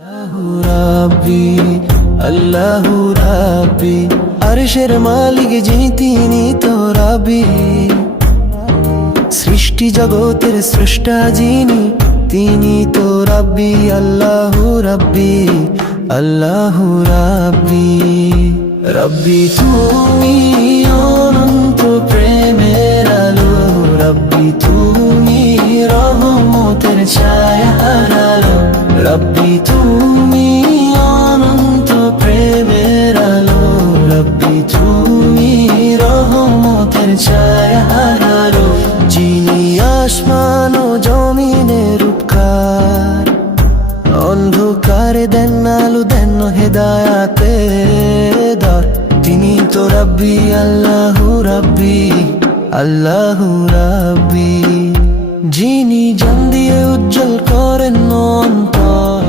আল্লাহু রাব্বি আল্লাহু রাব্বি আরশের মালিক যিনি তিনি তো রাব্বি সৃষ্টি জগতের স্রষ্টা যিনি তিনি তো রাব্বি আল্লাহু রাব্বি আল্লাহু রাব্বি রাব্বি তুমি অনন্ত প্রেমের আলো রাব্বি তুমি রহমতের ছায়ার আলো রাব্বি তুমি অনন্ত প্রেমের আলো রাব্বি তুমি রহমতের ছায়ার আলো যিনি আসমান ও জমিনের উপকার অন্ধকারে দেন আলো দেন হেদায়াতে দর তিনি তো রাব্বি আল্লাহু রাব্বি আল্লাহু রাব্বি যিনি জান দিয়ে উজ্জ্বল করেন অন্তর